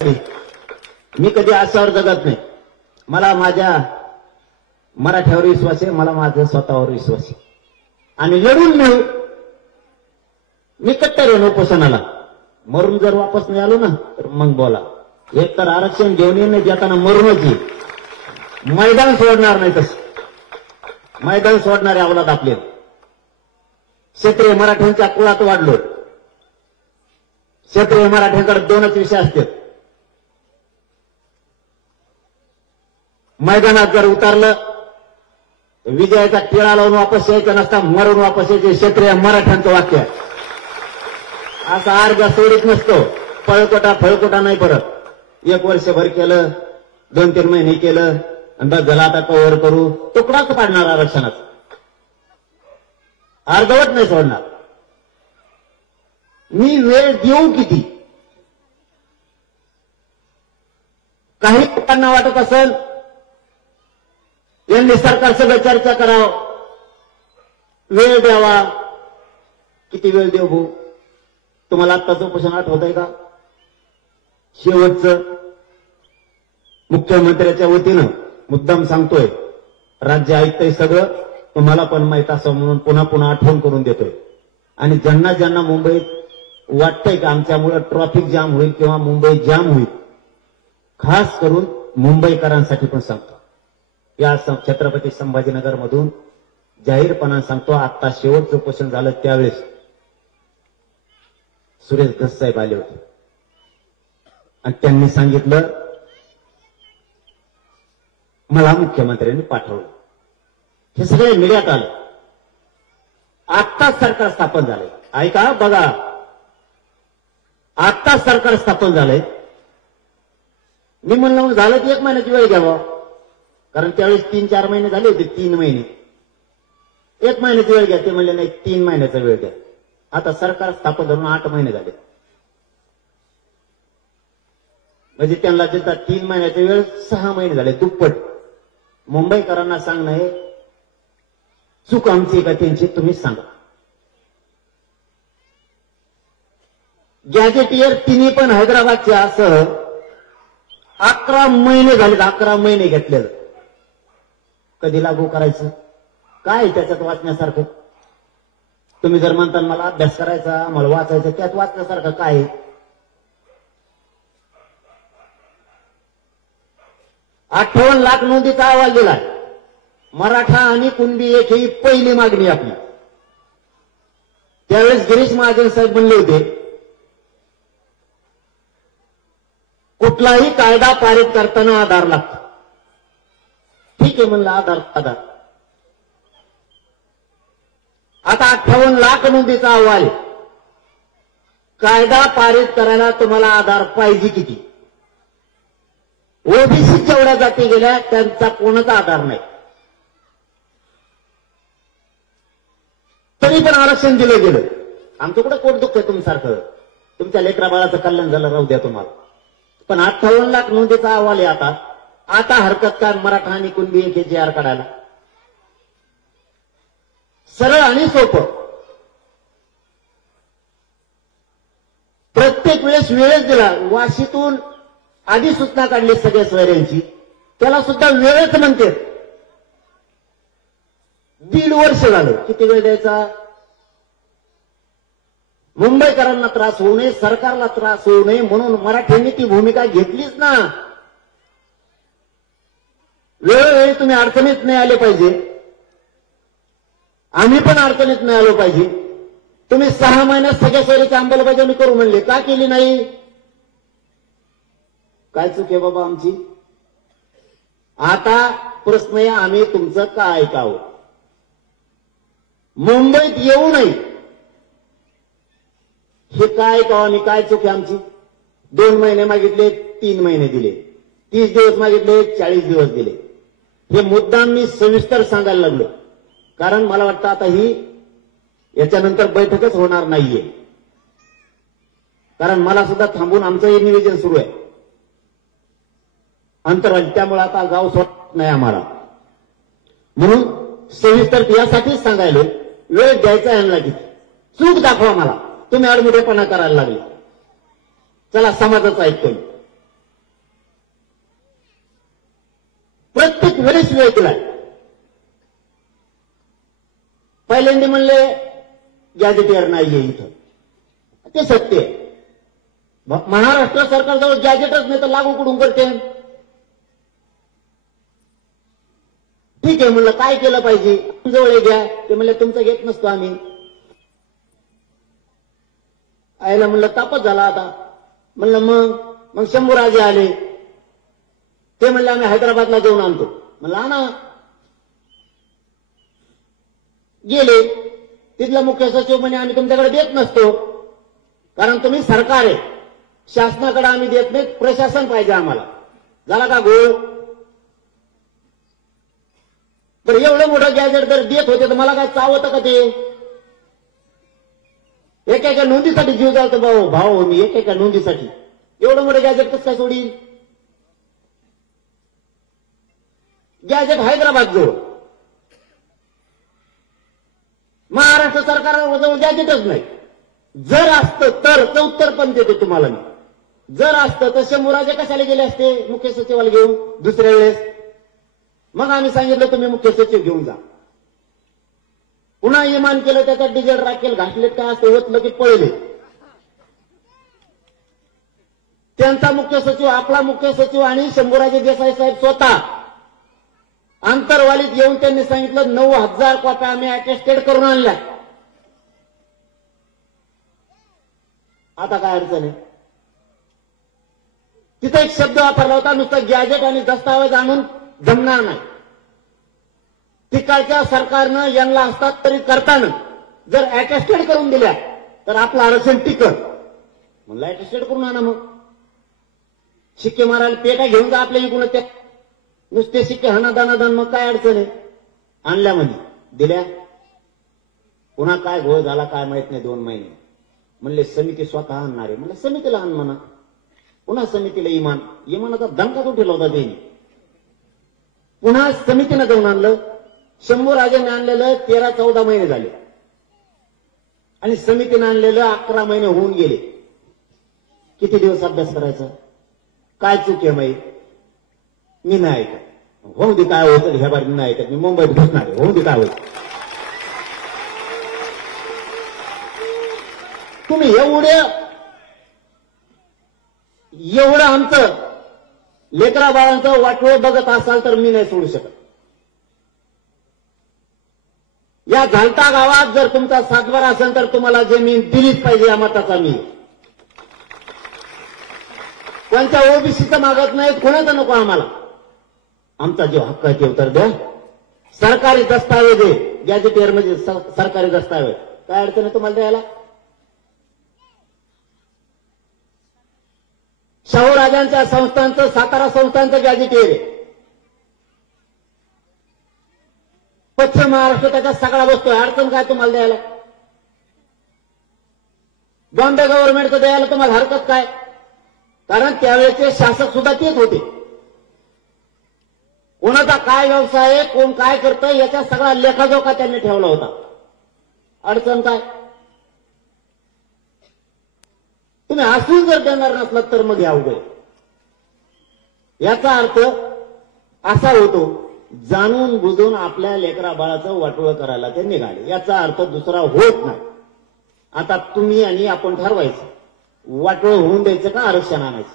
मी कधी आशावर जगत नाही. मला माझ्या मराठ्यावर विश्वास आहे, मला माझ्या स्वतःवर विश्वास आहे. आणि लढून मिळू. मी कट्टर आहे उपोषणाला. मरून जर वापस नाही आलो ना तर मग बोला. एक तर आरक्षण घेऊन येणे जाताना मरूनच येईल. मैदान सोडणार नाही. तसं मैदान सोडणारे अवलाद आपले. क्षेत्रीय मराठ्यांच्या कुळात वाढलो. क्षेत्रीय मराठ्यांकडे दोनच विषय असतात. मैदानात जर उतरलं विजयाचा टिळा लावून वापस यायचा नसता, मरून वापस यायचे. क्षेत्रीय मराठ्यांचं वाक्य. असा अर्ज सोडित नसतो. फळकोटा नाही परत. 1 वर्षभर केलं, 2-3 महिने केलं आणि बस झाला आता कव्हर करू. तुकडाच पाडणार आरक्षणाचा. अर्धवट नाही सोडणार. मी वेळ देऊ किती? काही लोकांना वाटत असेल यांनी सरकारसोबत चर्चा करावं, वेळ द्यावा. किती वेळ देऊ भाऊ? तुम्हाला आत्ताचं उपोषण आठवत आहे का? शेवटचं मुख्यमंत्र्याच्या वतीनं मुद्दाम सांगतोय. राज्य ऐकतंय सगळं, तुम्हाला पण माहित असं म्हणून पुन्हा पुन्हा आठवण करून देतोय. आणि ज्यांना ज्यांना मुंबईत वाटतंय का आमच्यामुळे ट्रॅफिक जाम होईल किंवा मुंबई जाम होईल, खास करून मुंबईकरांसाठी पण सांगतो. या छत्रपती संभाजीनगर मधून जाहीरपणा सांगतो. आता शेवटचं उपोषण झालं त्यावेळेस सुरेश धस साहेब आले होते आणि त्यांनी सांगितलं मला मुख्यमंत्र्यांनी पाठवलं. हे सगळे मीडियात आले. आत्ताच सरकार स्थापन झालंय. ऐका बघा, आत्ताच सरकार स्थापन झालंय. मी म्हणलं झालं की 1 महिन्याची वेळ घ्यावा. कारण त्यावेळेस 3-4 महिने झाले होते. 3 महिने. 1 महिन्याची वेळ घ्या. ते म्हणले नाही 3 महिन्याचा वेळ घ्या. आता सरकार स्थापन धरून 8 महिने झाले. म्हणजे त्यांना देतात 3 महिन्याचा वेळ, 6 महिने झाले. दुप्पट. मुंबईकरांना सांगणं आहे चूक आमची का त्यांची तुम्ही सांगा. गॅजेटियर तिन्ही पण हैदराबादच्या असं 11 महिने झाले. 11 महिने घेतलेलं. कधी लागू करायचं? काय त्याच्यात वाचण्यासारखं? तुम्ही जर म्हणता मला अभ्यास करायचा, मला वाचायचं, त्यात वाचण्यासारखं काय? 58 लाख नोंदीचा अहवाल दिलाय. मराठा आणि कुणबी एक ही पहिली मागणी आपली. त्यावेळेस गिरीश महाजन साहेब म्हणले होते कुठलाही कायदा पारित करताना आधार लागतो. ठीक आहे म्हणलं, आधार. आता 58 लाख नोंदीचा अहवाल आहे. कायदा पारित करायला तुम्हाला आधार पाहिजे किती? ओबीसी जेवढ्या जाती गेल्या त्यांचा कोणाचा आधार नाही. तरी पण आरक्षण दिलं गेलं. आमचं कुठं पोट दुखतंय तुमच्यासारखं? तुमच्या लेकरा बाळाचं कल्याण झालं, राहू द्या तुम्हाला. पण 58 लाख नोंदीचा अहवाल आहे. आता हरकत काय मराठा आणि कुणबी एक JR काढायला? सरळ आणि सोपं. प्रत्येक वेळेस दिला. वाशीतून आधी सूचना काढली सगळ्या सोयऱ्यांची, त्याला सुद्धा वेळच म्हणते. 1.5 वर्ष झालं. किती वेळ द्यायचा? मुंबईकरांना त्रास होऊ नये, सरकारला त्रास होऊ नये म्हणून मराठ्यांनी ती भूमिका घेतलीच ना. वेळोवेळी तुम्ही अडचणीत नाही आले पाहिजे. आम्ही पण अडचणीत नाही आलो पाहिजे. तुम्ही 6 महिन्यात सगळ्या सोयरीची अंमलबजावणी करू म्हणले, का केली नाही? काय चूक आहे बाबा आमची? आता प्रश्न आहे आम्ही तुमचं का ऐकावं? मुंबईत येऊ नये हे काय ऐकावं आणि काय चूक आहे आमची? 2 महिने मागितले, 3 महिने दिले. 30 दिवस मागितले, 40 दिवस दिले. हे मुद्दाम मी सविस्तर सांगायला लागलो. कारण मला वाटतं आता ही याच्यानंतर बैठकच होणार नाहीये. कारण मला सुद्धा थांबून आमचं हे निवेदन सुरू आहे अंतराळी. त्यामुळे आता गाव सोडत नाही आम्हाला. म्हणून सविस्तर यासाठीच सांगायलो वेळ द्यायचा यांना किती. चूक दाखवा मला. तुम्ही आडमुठेपणा करायला लागले. चला समाजाचं ऐकतो. बरेच वेळ केलाय. पहिल्यांदा म्हणले गॅजेटियर नाहीये इथं, ते सत्य आहे. महाराष्ट्र सरकारजवळ गॅजेटच नाही तर लागू कुठून करते. ठीक आहे म्हणलं, काय केलं पाहिजे, जवळ घ्या. ते म्हणले तुमचं घेत नसतो आम्ही. आयला म्हणलं तापच झाला आता. म्हणलं मग शंभूराजे आले. ते म्हणले आम्ही हैदराबादला जाऊन आणतो. म्हणलं आणा. गेले. तिथला मुख्य सचिव म्हणे आम्ही तुमच्याकडे देत नसतो, कारण तुम्ही सरकार आहे, शासनाकडे आम्ही देत नाही, प्रशासन पाहिजे आम्हाला. झाला का गोळ? तर एवढं मोठं गॅजेट जर देत होते तर मला काय चावतं का ते? एका नोंदीसाठी जीव जातो भाऊ मी, एका नोंदीसाठी एवढं मोठं गॅजेट कसं काय सोडील? गॅजेट हैदराबाद जवळ, महाराष्ट्र सरकारजवळ गॅजेटच नाही. जर असतं तर उत्तर पण देतो तुम्हाला मी. जर असतं तर शंभूराजे कशाला गेले असते मुख्य सचिवाला घेऊन दुसऱ्या वेळेस? मग आम्ही सांगितलं तुम्ही मुख्य सचिव घेऊन जा. पुन्हा इमान केलं, त्याच्यात डिझेल राखेल घातले, काय असते होतलं की पळले. त्यांचा मुख्य सचिव, आपला मुख्य सचिव आणि शंभूराजे देसाई साहेब स्वतः आंतरवालीत येऊन त्यांनी सांगितलं 9,000 कॉप्या आम्ही अटेस्टेड करून आणल्या. आता काय अडचण आहे? तिथे एक शब्द वापरला होता, नुसतं गॅजेट आणि दस्तावेज आणून जमणार नाही. तिकडच्या सरकारनं यांना हस्तांतरित करताना जर अटेस्टेड करून दिल्या तर आपलं आरक्षण टिकल. म्हणलं अटेस्टेड करून आणा. मग शिक्के मारायला पेटा घेऊन जा आपल्या इकडून, त्या नुसते शिक्के दानादान. मग काय अडचण आहे? आणल्या म्हणजे दिल्या. पुन्हा काय घोळ झाला काय माहित नाही. 2 महिने म्हणले समिती स्वतः आणणार आहे. म्हणलं समितीला आण म्हणा. पुन्हा समितीला इमानाचा दणका तो ठेवला होता त्यांनी. पुन्हा समितीनं जाऊन आणलं. शंभूराजेने आणलेलं 13-14 महिने झाले आणि समितीनं आणलेलं 11 महिने होऊन गेले. किती दिवस अभ्यास करायचा? काय चूक आहे माहीत? मी नाही ऐकत. होऊ दे काय होतं ह्या बारी नाही ऐकत. मी मुंबईत घुसणार आहे. होऊ दे काय होतं. तुम्ही एवढं आमचं लेकरा बाळांचं वाटोळं बघत असाल तर मी नाही सोडू शकत. या झालता गावात जर तुमचा सातबार असेल तर तुम्हाला जमीन दिलीच पाहिजे या मताचा मी. कोणत्या ओबीसीचं मागत नाही, कोणाचं नको आम्हाला. आमचा जो हक्क आहे ते उत्तर द्या. सरकारी दस्तावेज आहे, गॅजेटियर म्हणजे सरकारी दस्तावेज. काय अडचण आहे तुम्हाला द्यायला? शाहूराजांच्या संस्थांचं, सातारा संस्थांचं गॅजेटियर आहे. पश्चिम महाराष्ट्र त्याच्यात सगळा बसतोय. अडचण काय तुम्हाला द्यायला? बॉम्बे गव्हर्नमेंटचं द्यायला तुम्हाला हरकत काय? कारण त्यावेळेचे शासक सुद्धा तेच होते. कोणाचा काय व्यवसाय आहे, कोण काय करतं याचा सगळा लेखाजोखा त्यांनी ठेवला होता. अडचण काय? तुम्ही असून जर देणार नसलात तर मग अवघड. याचा अर्थ असा होतो, जाणून बुजून आपल्या लेकरा बाळाचं वाटोळं करायला ते निघाले. याचा अर्थ दुसरा होत नाही. आता तुम्ही आणि आपण ठरवायचं, वाटोळं होऊन द्यायचं का आरक्षण आणायचं?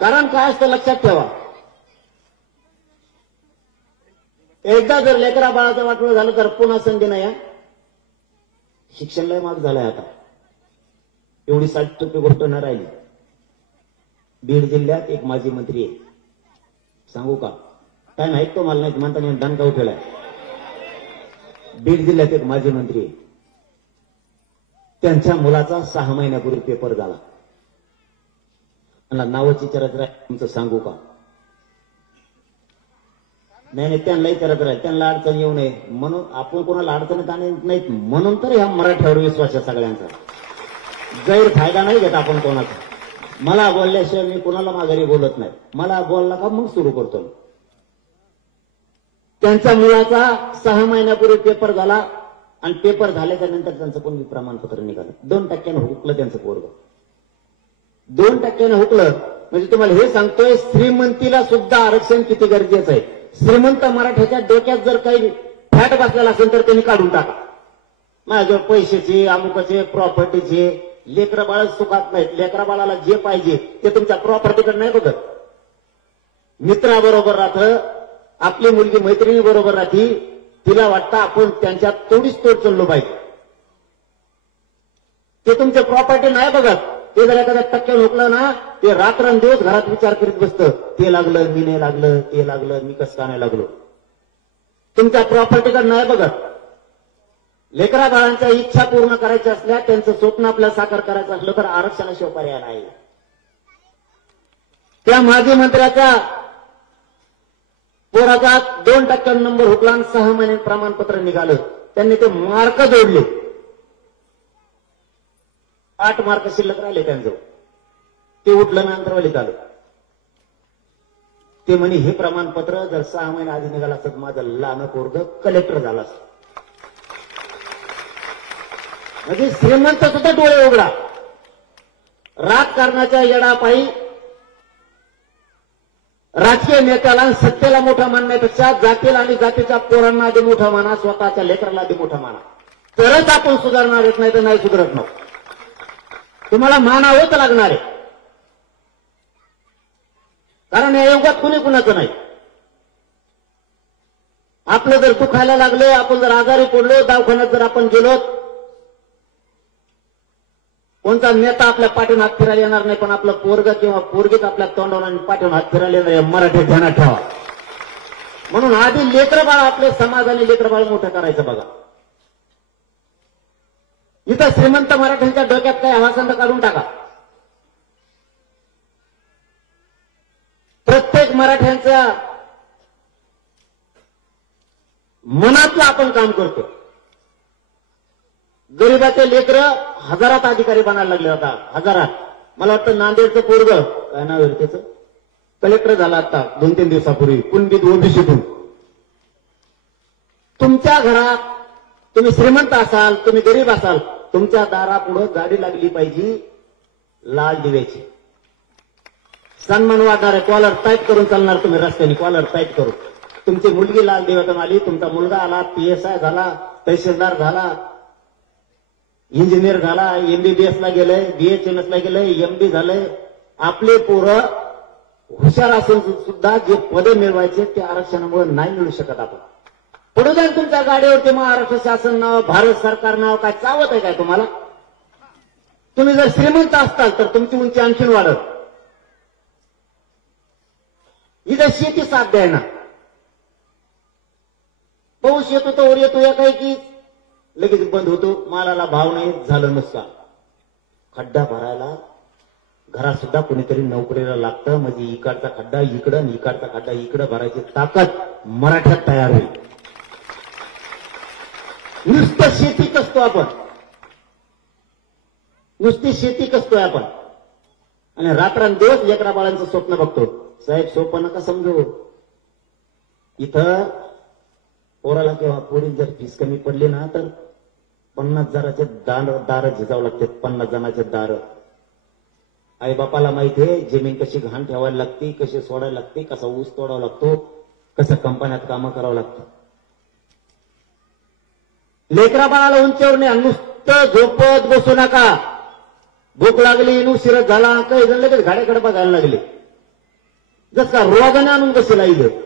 कारण काय असतं लक्षात ठेवा, एकदा जर लेकरा बाळाचं वाटोळं झालं तर पुन्हा संधी नाही. शिक्षण लय महाग झालंय आता. एवढी 60% गोष्ट न राहिली. बीड जिल्ह्यात एक माजी मंत्री आहे, सांगू का? काय माहित तो मला नाही म्हणता नाही दणका उठवलाय. बीड जिल्ह्यात एक माजी मंत्री आहे, त्यांच्या मुलाचा 6 महिन्यापूर्वी पेपर झाला. मला नावाची चरित्र तुमचं सांगू का? नाही त्यांना विचारत राहील, त्यांना अडचण येऊ नये म्हणून. आपण कोणाला अडचणीत आणत नाहीत म्हणून तर ह्या मराठ्यावर विश्वास आहे सगळ्यांचा. गैरफायदा नाही घेत आपण कोणाचा. मला बोलल्याशिवाय मी कोणाला माघारी बोलत नाही. मला बोलला का मग सुरू करतो. त्यांच्या मुलाचा 6 महिन्यापूर्वी पेपर झाला आणि पेपर झाल्याच्या नंतर त्यांचं कोणी प्रमाणपत्र निघालं. 2% हुकलं त्यांचं पोरग. 2% हुकलं म्हणजे तुम्हाला हे सांगतोय, श्रीमंतीला सुद्धा आरक्षण किती गरजेचं आहे. श्रीमंत मराठ्याच्या डोक्यात जर काही फॅट बसलेला असेल तर त्यांनी काढून टाका. माझ्याजवळ पैशाचे, अमुकाचे, प्रॉपर्टीचे, लेकरा बाळा सुखात नाहीत. लेकरा बाळाला जे पाहिजे ते तुमच्या प्रॉपर्टीकडे नाही बघत. मित्राबरोबर राहतं, आपली मुलगी मैत्रिणी बरोबर राहती, तिला वाटतं आपण त्यांच्यात तोडीच तोड चाललो पाहिजे. ते तुमच्या प्रॉपर्टी नाही बघत. ते जर एखाद्या टक्के हुकलं ना, ते रात्रंदिवस घरात विचार करीत बसतं, ते लागलं, मी नाही लागलं, ते लागलं, मी कसं का नाही लागलो. तुमच्या प्रॉपर्टीकडे नाही बघत. लेकरा बाळांच्या इच्छा पूर्ण करायच्या असल्या, त्यांचं स्वप्न आपल्याला साकार करायचं असलं तर आरक्षणाशिवाय पर्याय नाही. त्या माजी मंत्र्याचा पोराचा 2% नंबर हुकला आणि 6 महिने प्रमाणपत्र निघालं. त्यांनी ते मार्क जोडले. 8 मार्क शिल्लक राहिले त्यांचं. ते उठलं नंतरवालीत आलं. ते म्हणे हे प्रमाणपत्र जर 6 महिने आधी निघालं असतं माझं लहान पोरग कलेक्टर झाला असतं. म्हणजे श्रीमंत सुद्धा डोळे उघडा. राजकारणाच्या येडापायी राजकीय नेत्याला सत्तेला मोठा मानण्यापेक्षा जातीला आणि जातीच्या पोरांना आधी मोठा माना, स्वतःच्या लेकराला आधी मोठा माना, तरच आपण सुधारणार येत नाही तर नाही सुधारत नाही. तुम्हाला मानावंच लागणार आहे. कारण या युगात कुणी कुणाचं नाही. आपलं जर दुखायला लागलं, आपण जर आजारी पडलो, दवाखान्यात जर आपण गेलो, कोणता नेता आपल्या पाठीवर हात फिरायला येणार नाही, पण आपलं पोरग किंवा पोरगीच आपल्या तोंडावर आणि पाठीवर हात फिरायला येणार. मराठी ध्यानात ठेवा. म्हणून आधी लेकरं बाळ, आपले समाज आणि लेकरं बाळ मोठं करायचं बघा. इथं श्रीमंत मराठ्यांच्या डोक्यात काही हवासंद काढून टाका. प्रत्येक मराठ्यांच्या मनातलं आपण काम करतो. गरिबाचे लेकरं हजारात अधिकारी बनायला लागले आता, हजारात. मला वाटतं नांदेडचं पोरग, काय नाव आहे त्याचं, कलेक्टर झाला आता 2-3 दिवसापूर्वी, कुणबीत ओबीसीतून. तुमच्या घरात तुम्ही श्रीमंत असाल, तुम्ही गरीब असाल, तुमच्या दारापुढं गाडी लागली पाहिजे लाल दिव्याची. सन्मान वाटणारे कॉलर टाईट करून चालणार तुम्ही रस्त्याने, कॉलर टाईट करून. तुमची मुलगी लाल दिव्यातून आली, तुमचा मुलगा आला, PSI झाला, तहसीलदार झाला, इंजिनियर झाला, MBBS ला गेलंय, BHMS ला गेलंय, MD झालंय. आपले पोरं हुशार असून सुद्धा जे पदे मिळवायचे ते आरक्षणामुळे नाही मिळू शकत. आपण पुढे जाऊन तुमच्या गाडीवरती महाराष्ट्र शासन नाव, भारत सरकार नाव काय चावत आहे काय तुम्हाला? तुम्ही जर श्रीमंत असताल तर तुमची उंची आणखीन वाढत. इथं शेती साध्य आहे ना. पाऊस येतो तर वर येतो, या काही की लगेच बंद होतो, मालाला भाव नाही, झालं नुकसान. खड्डा भरायला घरात सुद्धा कोणीतरी नोकरीला लागतं. म्हणजे इकडचा खड्डा इकडं आणि इकडचा खड्डा इकडं भरायची ताकद मराठ्यात तयार होईल. नुसतं शेती कसतो आपण, नुसती शेती कसतोय आपण, आणि रात्रंदिवस लेकरा बाळांचं स्वप्न बघतो. साहेब सोपं नका समजू. इथं पोराला किंवा पोरी जर फीस कमी पडली ना तर 50 जणांचे दार झिजावं लागते. 50 जणांचे दार. आई बापाला माहिती आहे जमीन कशी घाण ठेवायला लागते, कशी सोडायला लागते, कसा ऊस तोडावा लागतो, कसं कंपन्यात कामं करावं लागतं. लेकरा बाळाला उंचीवर नाही, नुसतं झोपत बसू नका. भूक लागली, उशीर झाला, काही जण लगेच घाड्याकडे बघायला लागले, जसं रोगाने आणून बसेल इथं.